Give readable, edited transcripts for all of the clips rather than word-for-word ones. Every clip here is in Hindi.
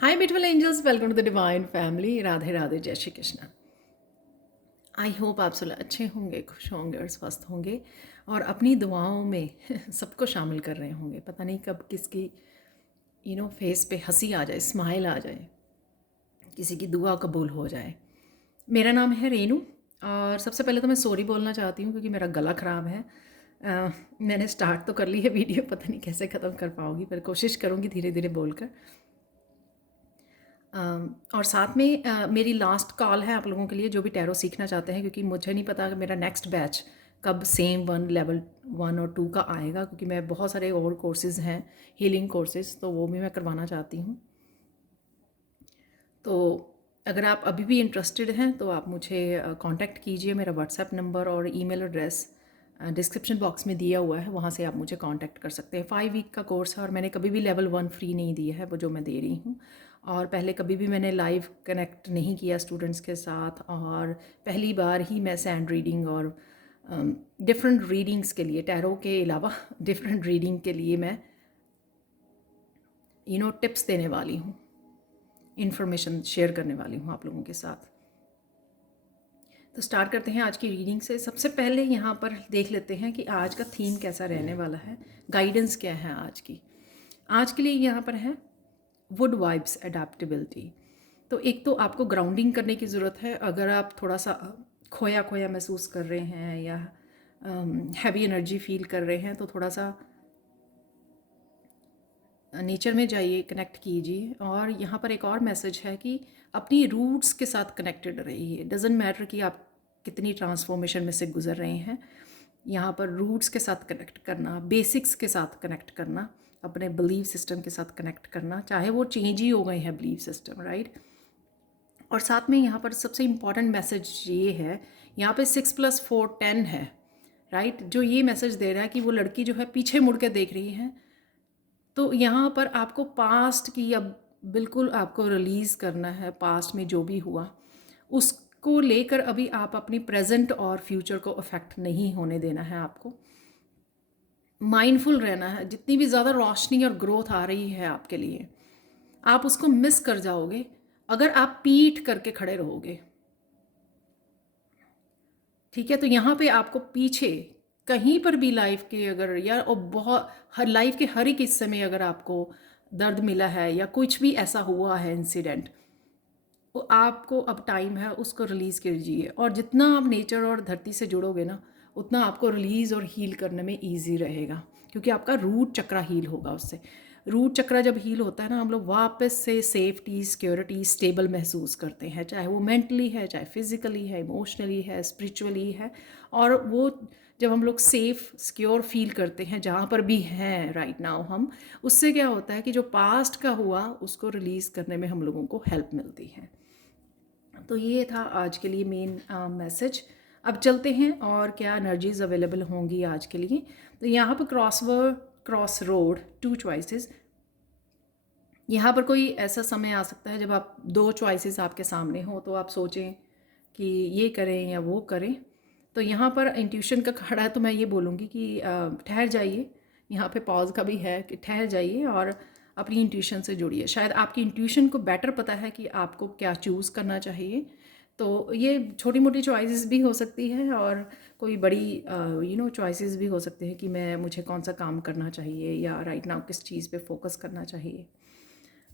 Hi beautiful angels, welcome to the divine family. Radhe Radhe, Jai Shri Krishna. I hope आप सब अच्छे होंगे, खुश होंगे और स्वस्थ होंगे और अपनी दुआओं में सबको शामिल कर रहे होंगे। पता नहीं कब किसकी फेस पे हंसी आ जाए, स्माइल आ जाए, किसी की दुआ कबूल हो जाए। मेरा नाम है रेनू और सबसे पहले तो मैं सॉरी बोलना चाहती हूँ क्योंकि मेरा गला ख़राब है। मैंने स्टार्ट तो कर ली है वीडियो, पता नहीं कैसे ख़त्म कर पाऊँगी, पर कोशिश करूँगी धीरे धीरे बोलकर। और साथ में मेरी लास्ट कॉल है आप लोगों के लिए जो भी टैरो सीखना चाहते हैं, क्योंकि मुझे नहीं पता कि मेरा नेक्स्ट बैच कब सेम लेवल 1 और 2 का आएगा, क्योंकि मैं बहुत सारे और कोर्सेज़ हैं, हीलिंग कोर्सेज़, तो वो भी मैं करवाना चाहती हूँ। तो अगर आप अभी भी इंटरेस्टेड हैं तो आप मुझे कांटेक्ट कीजिए। मेरा व्हाट्सएप नंबर और ईमेल एड्रेस डिस्क्रिप्शन बॉक्स में दिया हुआ है, वहाँ से आप मुझे कांटेक्ट कर सकते हैं। 5 वीक का कोर्स है और मैंने कभी भी लेवल 1 फ्री नहीं दिया है, वो जो मैं दे रही हूँ। और पहले कभी भी मैंने लाइव कनेक्ट नहीं किया स्टूडेंट्स के साथ, और पहली बार ही मैं सैंड रीडिंग और डिफरेंट रीडिंग्स के लिए, टैरो के अलावा डिफरेंट रीडिंग के लिए मैं टिप्स देने वाली हूँ, इन्फॉर्मेशन शेयर करने वाली हूँ आप लोगों के साथ। तो स्टार्ट करते हैं आज की रीडिंग से। सबसे पहले यहाँ पर देख लेते हैं कि आज का थीम कैसा रहने वाला है, गाइडेंस क्या है आज की। आज के लिए यहाँ पर है वुड वाइब्स एडेप्टेबिलिटी। तो एक तो आपको ग्राउंडिंग करने की ज़रूरत है। अगर आप थोड़ा सा खोया खोया महसूस कर रहे हैं या हैवी एनर्जी फील कर रहे हैं, तो थोड़ा सा नेचर में जाइए, कनेक्ट कीजिए। और यहाँ पर एक और मैसेज है कि अपनी रूट्स के साथ कनेक्टेड रहिए। डजेंट मैटर कि आप कितनी ट्रांसफॉर्मेशन में से गुजर रहे हैं, यहाँ पर रूट्स के साथ कनेक्ट करना, बेसिक्स के साथ कनेक्ट करना, अपने बिलीव सिस्टम के साथ कनेक्ट करना, चाहे वो चेंज ही हो गए हैं बिलीव सिस्टम, राइट। और साथ में यहाँ पर सबसे इम्पॉर्टेंट मैसेज ये है, यहाँ पे 6+4 10 है, राइट। जो ये मैसेज दे रहा है कि वो लड़की जो है पीछे मुड़ के देख रही है। तो यहाँ पर आपको पास्ट की अब बिल्कुल आपको रिलीज़ करना है। पास्ट में जो भी हुआ उसको लेकर अभी आप अपनी प्रेजेंट और फ्यूचर को अफेक्ट नहीं होने देना है। आपको माइंडफुल रहना है। जितनी भी ज़्यादा रोशनी और ग्रोथ आ रही है आपके लिए, आप उसको मिस कर जाओगे अगर आप पीठ करके खड़े रहोगे, ठीक है। तो यहाँ पे आपको पीछे कहीं पर भी लाइफ के अगर या और बहुत हर लाइफ के हर एक हिस्से में अगर आपको दर्द मिला है या कुछ भी ऐसा हुआ है इंसिडेंट, तो आपको अब टाइम है उसको रिलीज़ कीजिए। और जितना आप नेचर और धरती से जुड़ोगे ना, उतना आपको रिलीज़ और हील करने में ईजी रहेगा, क्योंकि आपका रूट चक्रा हील होगा उससे। रूट चक्रा जब हील होता है ना, हम लोग वापस से सेफ्टी, सिक्योरिटी, स्टेबल महसूस करते हैं, चाहे वो मेंटली है, चाहे फिजिकली है, इमोशनली है, स्पिरिचुअली है। और वो जब हम लोग सेफ़ सिक्योर फील करते हैं जहाँ पर भी हैं राइट नाउ हम, उससे क्या होता है कि जो पास्ट का हुआ उसको रिलीज़ करने में हम लोगों को हेल्प मिलती है। तो ये था आज के लिए मेन मैसेज। अब चलते हैं और क्या एनर्जीज अवेलेबल होंगी आज के लिए। तो यहाँ पर क्रॉस रोड, 2 चॉइसेस। यहाँ पर कोई ऐसा समय आ सकता है जब आप 2 चॉइसेस आपके सामने हो, तो आप सोचें कि ये करें या वो करें। तो यहाँ पर इंट्यूशन का खड़ा है, तो मैं ये बोलूँगी कि ठहर जाइए। यहाँ पे पॉज का भी है कि ठहर जाइए और अपनी इंट्यूशन से जुड़िए। शायद आपकी इंट्यूशन को बेटर पता है कि आपको क्या चूज़ करना चाहिए। तो ये छोटी मोटी चॉइसेस भी हो सकती है और कोई बड़ी चॉइसेस भी हो सकते हैं कि मुझे कौन सा काम करना चाहिए या राइट नाउ किस चीज़ पे फोकस करना चाहिए।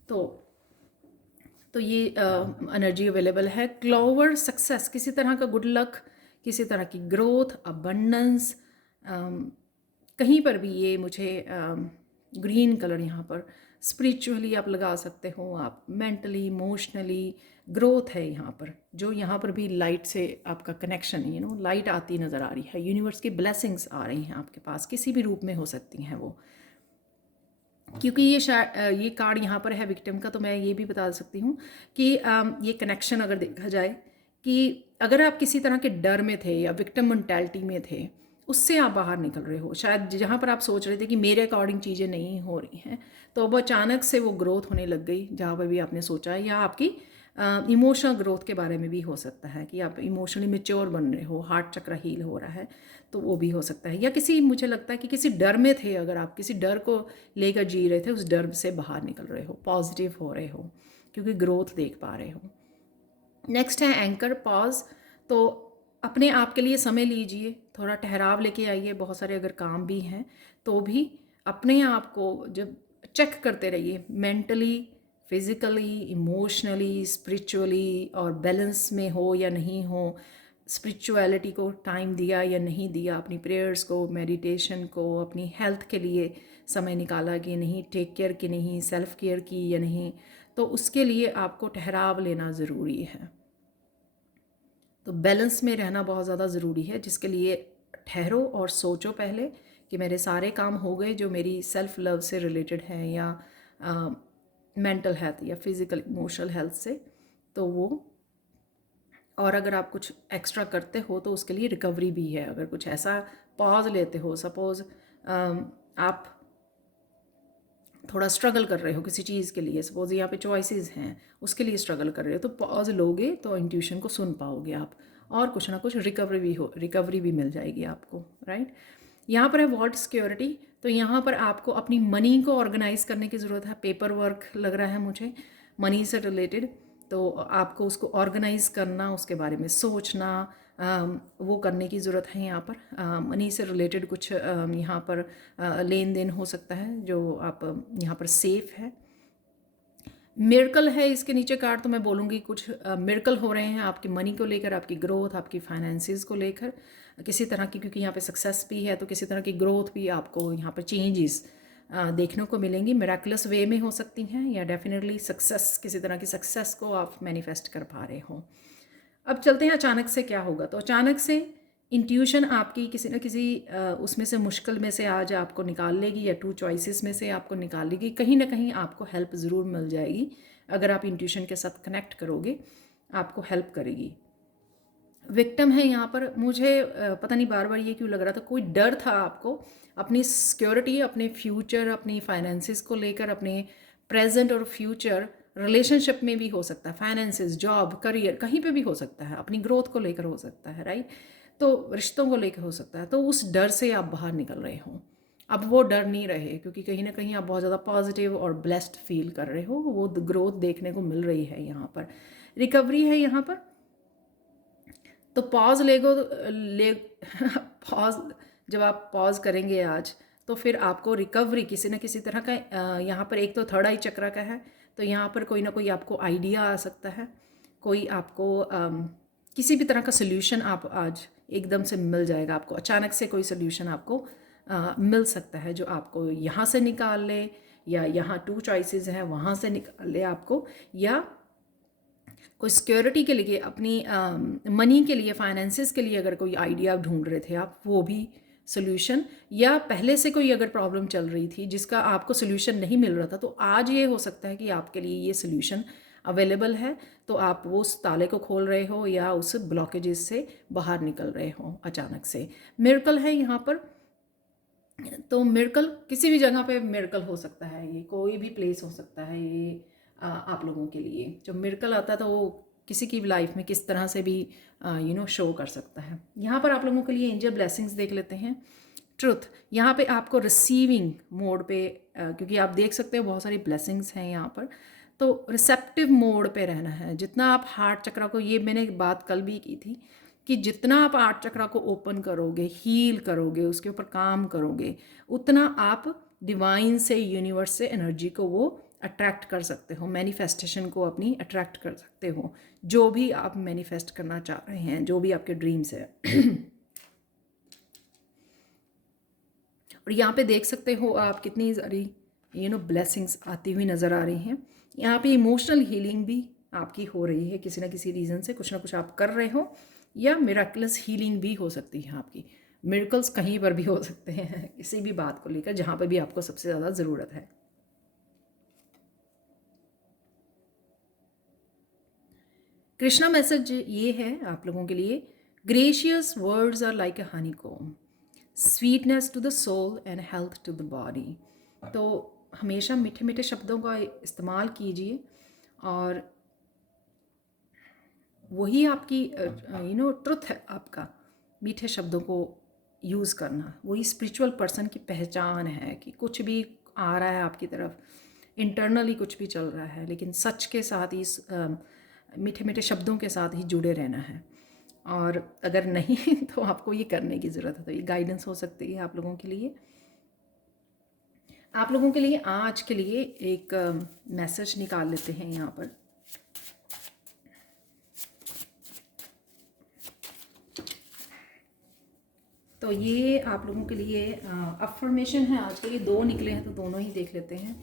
तो ये एनर्जी अवेलेबल है। क्लोवर सक्सेस, किसी तरह का गुड लक, किसी तरह की ग्रोथ, अबंडेंस, कहीं पर भी ये मुझे ग्रीन कलर यहाँ पर स्पिरिचुअली आप लगा सकते हो, आप मेंटली, इमोशनली ग्रोथ है यहाँ पर। जो यहाँ पर भी लाइट से आपका कनेक्शन, लाइट आती नज़र आ रही है। यूनिवर्स की ब्लेसिंग्स आ रही हैं आपके पास, किसी भी रूप में हो सकती हैं वो। क्योंकि ये कार्ड यहाँ पर है विक्टिम का, तो मैं ये भी बता सकती हूँ कि ये कनेक्शन अगर देखा जाए कि अगर आप किसी तरह के डर में थे या विक्टिम मेंटालिटी में थे, उससे आप बाहर निकल रहे हो। शायद जहाँ पर आप सोच रहे थे कि मेरे अकॉर्डिंग चीज़ें नहीं हो रही हैं, तो अब अचानक से वो ग्रोथ होने लग गई जहाँ पर भी आपने सोचा है। या आपकी इमोशनल ग्रोथ के बारे में भी हो सकता है कि आप इमोशनली मेच्योर बन रहे हो, हार्ट चक्र हील हो रहा है, तो वो भी हो सकता है। या मुझे लगता है कि किसी डर में थे, अगर आप किसी डर को लेकर जी रहे थे, उस डर से बाहर निकल रहे हो, पॉजिटिव हो रहे हो। क्योंकि ग्रोथ देख पा रहे हो। नेक्स्ट है एंकर पॉज। तो अपने आप के लिए समय लीजिए, थोड़ा ठहराव लेके आइए। बहुत सारे अगर काम भी हैं तो भी अपने आप को जब चेक करते रहिए, मेंटली, फिज़िकली, इमोशनली, स्पिरिचुअली और बैलेंस में हो या नहीं हो, स्पिरिचुअलिटी को टाइम दिया या नहीं दिया, अपनी प्रेयर्स को, मेडिटेशन को, अपनी हेल्थ के लिए समय निकाला कि नहीं, टेक केयर की नहीं, सेल्फ केयर की या नहीं, तो उसके लिए आपको ठहराव लेना ज़रूरी है। तो बैलेंस में रहना बहुत ज़्यादा ज़रूरी है, जिसके लिए ठहरो और सोचो पहले कि मेरे सारे काम हो गए जो मेरी सेल्फ़ लव से रिलेटेड हैं या मेंटल हेल्थ या फिज़िकल इमोशनल हेल्थ से, तो वो। और अगर आप कुछ एक्स्ट्रा करते हो तो उसके लिए रिकवरी भी है। अगर कुछ ऐसा पॉज लेते हो, सपोज़ आप थोड़ा स्ट्रगल कर रहे हो किसी चीज़ के लिए, सपोज़ यहाँ पे चॉइसेस हैं, उसके लिए स्ट्रगल कर रहे हो, तो पॉज लोगे तो इंट्यूशन को सुन पाओगे आप, और कुछ ना कुछ रिकवरी भी मिल जाएगी आपको, राइट। यहाँ पर है वॉल्ट सिक्योरिटी। तो यहाँ पर आपको अपनी मनी को ऑर्गेनाइज करने की ज़रूरत है। पेपर वर्क लग रहा है मुझे मनी से रिलेटेड, तो आपको उसको ऑर्गेनाइज करना, उसके बारे में सोचना, वो करने की ज़रूरत है। यहाँ पर मनी से रिलेटेड कुछ यहाँ पर लेन देन हो सकता है जो आप यहाँ पर सेफ है। मिरेकल है इसके नीचे कार्ड, तो मैं बोलूँगी कुछ मिरेकल हो रहे हैं आपकी मनी को लेकर, आपकी ग्रोथ, आपकी फाइनेंसिस को लेकर किसी तरह की, क्योंकि यहाँ पे सक्सेस भी है तो किसी तरह की ग्रोथ भी आपको यहाँ पर चेंजेस देखने को मिलेंगी। मिराकुलस वे में हो सकती हैं या डेफिनेटली सक्सेस, किसी तरह की सक्सेस को आप मैनिफेस्ट कर पा रहे हो। अब चलते हैं अचानक से क्या होगा। तो अचानक से इंट्यूशन आपकी किसी न किसी उसमें से, मुश्किल में से आज आपको निकाल लेगी या टू चॉइसेस में से आपको निकाल लेगी। कहीं ना कहीं आपको हेल्प ज़रूर मिल जाएगी। अगर आप इंट्यूशन के साथ कनेक्ट करोगे आपको हेल्प करेगी। विक्टिम है यहाँ पर, मुझे पता नहीं बार बार ये क्यों लग रहा था, कोई डर था आपको अपनी सिक्योरिटी, अपने फ्यूचर, अपनी फाइनेंसिस को लेकर, अपने प्रेजेंट और फ्यूचर रिलेशनशिप में भी हो सकता है, फाइनेंसिस, जॉब, करियर, कहीं पे भी हो सकता है, अपनी ग्रोथ को लेकर हो सकता है, राइट। तो रिश्तों को लेकर हो सकता है। तो उस डर से आप बाहर निकल रहे हो। अब वो डर नहीं रहे, क्योंकि कहीं ना कहीं आप बहुत ज़्यादा पॉजिटिव और ब्लेस्ड फील कर रहे हो। वो ग्रोथ देखने को मिल रही है यहाँ पर। रिकवरी है यहाँ पर, तो पॉज ले पॉज, जब आप पॉज करेंगे आज तो फिर आपको रिकवरी किसी न किसी तरह का यहाँ पर, एक तो थर्ड आई चक्रा का है, तो यहाँ पर कोई ना कोई आपको आइडिया आ सकता है, कोई आपको किसी भी तरह का सोल्यूशन आप आज एकदम से मिल जाएगा। आपको अचानक से कोई सोल्यूशन आपको मिल सकता है जो आपको यहाँ से निकाल ले, या यहाँ टू चॉइसेस हैं वहाँ से निकाल ले आपको, या कोई सिक्योरिटी के लिए, अपनी मनी के लिए, फाइनेंसिस के लिए अगर कोई आइडिया ढूंढ रहे थे आप, वो भी सोल्यूशन, या पहले से कोई अगर प्रॉब्लम चल रही थी जिसका आपको सोल्यूशन नहीं मिल रहा था, तो आज ये हो सकता है कि आपके लिए ये सोल्यूशन अवेलेबल है। तो आप वो उस ताले को खोल रहे हो या उस ब्लॉकेजेस से बाहर निकल रहे हो अचानक से। मिरेकल है यहाँ पर, तो मिरेकल किसी भी जगह पे मिरेकल हो सकता है, ये कोई भी प्लेस हो सकता है। ये आप लोगों के लिए जब मिरेकल आता है तो वो किसी की भी लाइफ में किस तरह से भी शो कर सकता है। यहाँ पर आप लोगों के लिए एंजल ब्लेसिंग्स देख लेते हैं। ट्रुथ, यहाँ पे आपको रिसीविंग मोड पे क्योंकि आप देख सकते हो बहुत सारी ब्लेसिंग्स हैं यहाँ पर, तो रिसेप्टिव मोड पे रहना है। जितना आप हार्ट चक्रा को, ये मैंने बात कल भी की थी कि जितना आप हार्ट चक्रा को ओपन करोगे, हील करोगे, उसके ऊपर काम करोगे, उतना आप डिवाइन से, यूनिवर्स से एनर्जी को वो अट्रैक्ट कर सकते हो, मैनिफेस्टेशन को अपनी अट्रैक्ट कर सकते हो, जो भी आप मैनिफेस्ट करना चाह रहे हैं, जो भी आपके ड्रीम्स है। और यहाँ पे देख सकते हो आप कितनी सारी ब्लेसिंग्स आती हुई नज़र आ रही हैं। यहाँ पे इमोशनल हीलिंग भी आपकी हो रही है, किसी ना किसी रीज़न से कुछ ना कुछ आप कर रहे हो, या मिराकुलस हीलिंग भी हो सकती है आपकी। मिरेकल्स कहीं पर भी हो सकते हैं किसी भी बात को लेकर, जहाँ पर भी आपको सबसे ज़्यादा ज़रूरत है। कृष्णा मैसेज ये है आप लोगों के लिए, gracious words are like a honey comb, sweetness to the soul and health to the body. तो हमेशा मीठे मीठे शब्दों का इस्तेमाल कीजिए, और वही आपकी ट्रुथ है आपका, मीठे शब्दों को यूज़ करना। वही स्पिरिचुअल पर्सन की पहचान है कि कुछ भी आ रहा है आपकी तरफ, इंटरनली कुछ भी चल रहा है, लेकिन सच के साथ ही मीठे मीठे शब्दों के साथ ही जुड़े रहना है। और अगर नहीं तो आपको ये करने की ज़रूरत है। तो ये गाइडेंस हो सकती है आप लोगों के लिए। आप लोगों के लिए आज के लिए एक मैसेज निकाल लेते हैं यहाँ पर। तो ये आप लोगों के लिए अफर्मेशन है आज के लिए। 2 निकले हैं तो दोनों ही देख लेते हैं।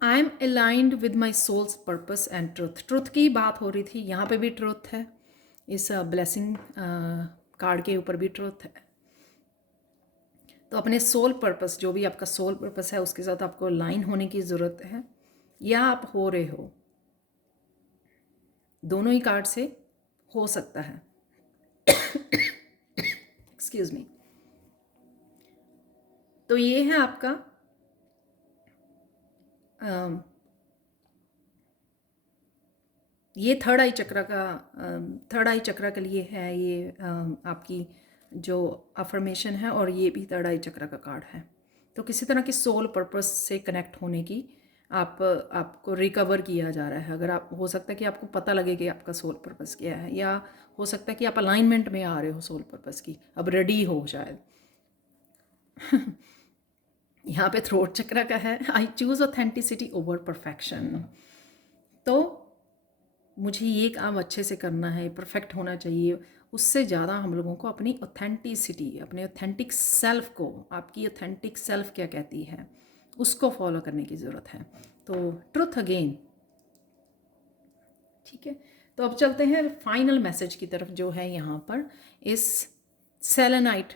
I am aligned with my souls purpose and truth. Truth की बात हो रही थी, यहाँ पे भी ट्रुथ है, इस ब्लेसिंग कार्ड के ऊपर भी ट्रुथ है। तो अपने सोल पर्पस, जो भी आपका सोल पर्पस है, उसके साथ आपको अलाइन होने की ज़रूरत है, या आप हो रहे हो। दोनों ही कार्ड से हो सकता है। Excuse me. तो ये है आपका ये थर्ड आई चक्र के लिए है। ये आपकी जो अफर्मेशन है, और ये भी थर्ड आई चक्र का कार्ड है। तो किसी तरह की सोल पर्पस से कनेक्ट होने की आपको रिकवर किया जा रहा है। अगर आप, हो सकता है कि आपको पता लगे कि आपका सोल पर्पस क्या है, या हो सकता है कि आप अलाइनमेंट में आ रहे हो सोल पर्पस की, अब रेडी हो शायद। यहाँ पे थ्रोट चक्र का है, I choose authenticity over perfection. तो मुझे ये काम अच्छे से करना है, परफेक्ट होना चाहिए, उससे ज़्यादा हम लोगों को अपनी ऑथेंटिसिटी, अपने ऑथेंटिक सेल्फ को, आपकी ऑथेंटिक सेल्फ क्या कहती है, उसको फॉलो करने की ज़रूरत है। तो ट्रुथ अगेन, ठीक है। तो अब चलते हैं फाइनल मैसेज की तरफ, जो है यहाँ पर इस सेलेनाइट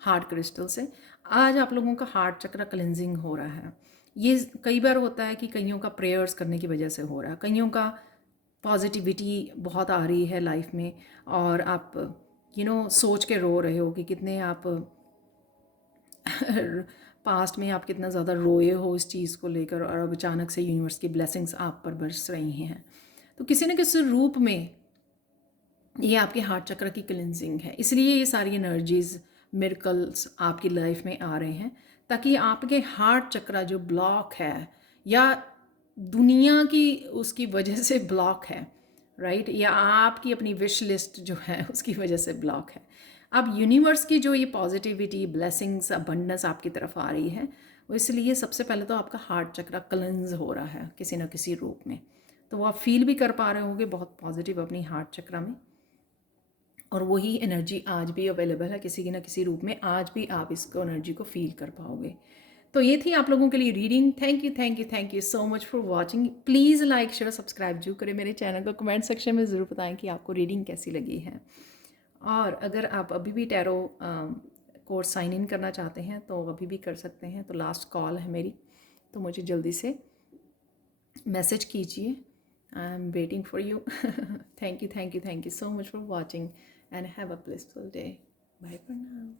हार्ट क्रिस्टल से। आज आप लोगों का हार्ट चक्र क्लिनजिंग हो रहा है। ये कई बार होता है कि कईयों का प्रेयर्स करने की वजह से हो रहा है, कईयों का पॉजिटिविटी बहुत आ रही है लाइफ में, और आप सोच के रो रहे हो कि कितने आप पास्ट में आप कितना ज़्यादा रोए हो इस चीज़ को लेकर, और अब अचानक से यूनिवर्स की ब्लेसिंग्स आप पर बरस रही हैं। तो किसी न किसी रूप में ये आपके हार्ट चक्र की क्लिनजिंग है। इसलिए ये सारी एनर्जीज़, मिरेकल्स आपकी लाइफ में आ रहे हैं, ताकि आपके हार्ट चक्र जो ब्लॉक है, या दुनिया की उसकी वजह से ब्लॉक है, राइट, या आपकी अपनी विश लिस्ट जो है उसकी वजह से ब्लॉक है, अब यूनिवर्स की जो ये पॉजिटिविटी, ब्लेसिंग्स, अबंडेंस आपकी तरफ आ रही है, वो इसलिए सबसे पहले तो आपका हार्ट चक्र क्लेंज हो रहा है किसी न किसी रूप में। तो वो आप फील भी कर पा रहे होंगे बहुत पॉजिटिव अपनी हार्ट चक्र में, और वही एनर्जी आज भी अवेलेबल है किसी न किसी रूप में। आज भी आप इसको एनर्जी को फील कर पाओगे। तो ये थी आप लोगों के लिए reading. Thank you so much for watching. Please like share subscribe जरूर करें मेरे चैनल को। कमेंट सेक्शन में ज़रूर बताएं कि आपको रीडिंग कैसी लगी है। और अगर आप अभी भी टैरो कोर्स साइन इन करना चाहते हैं तो अभी भी कर सकते हैं। तो लास्ट कॉल है मेरी, तो मुझे जल्दी से मैसेज कीजिए। I am waiting for you. Thank you so much for watching and have a blissful day. Bye for now.